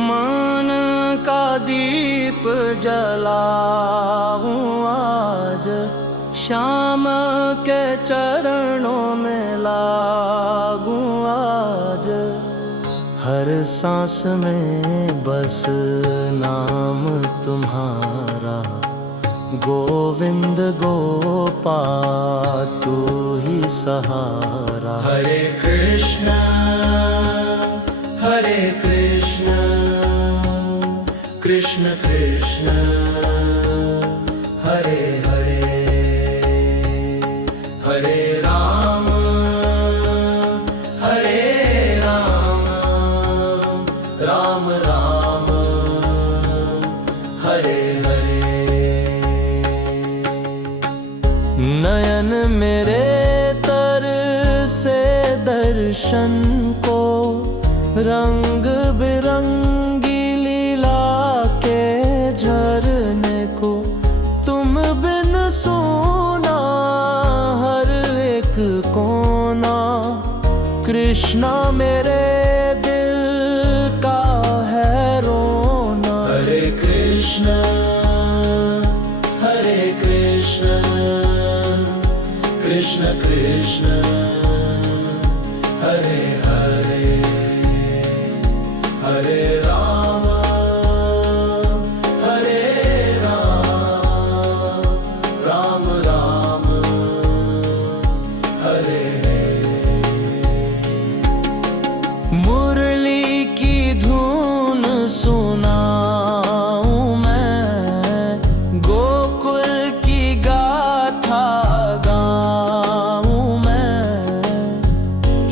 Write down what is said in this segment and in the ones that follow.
मान का दीप जलाऊं आज, श्याम के चरणों में लागूं आज। हर सांस में बस नाम तुम्हारा, गोविंद गोपाल तू ही सहारा। हरे कृष्ण कृष्ण कृष्ण हरे हरे, हरे राम राम राम हरे हरे। नयन मेरे तर से दर्शन को, रंग बिरंगी लीला के झरने को। तुम बिन सोना हर एक कोना, कृष्णा मेरे दिल का है रोना। हरे कृष्ण कृष्ण कृष्ण हरे हरे, हरे राम राम राम हरे हरे। मुरली की धुन सुनाऊं मैं, गोकुल की गाथा गाऊं मैं।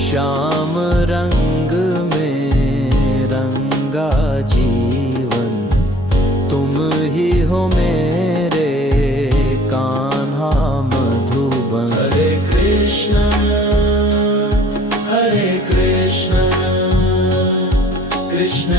श्याम रंग में रंगा जीवन, तुम ही हो मेरे कान्हा मधुबन। हरे कृष्ण कृष्ण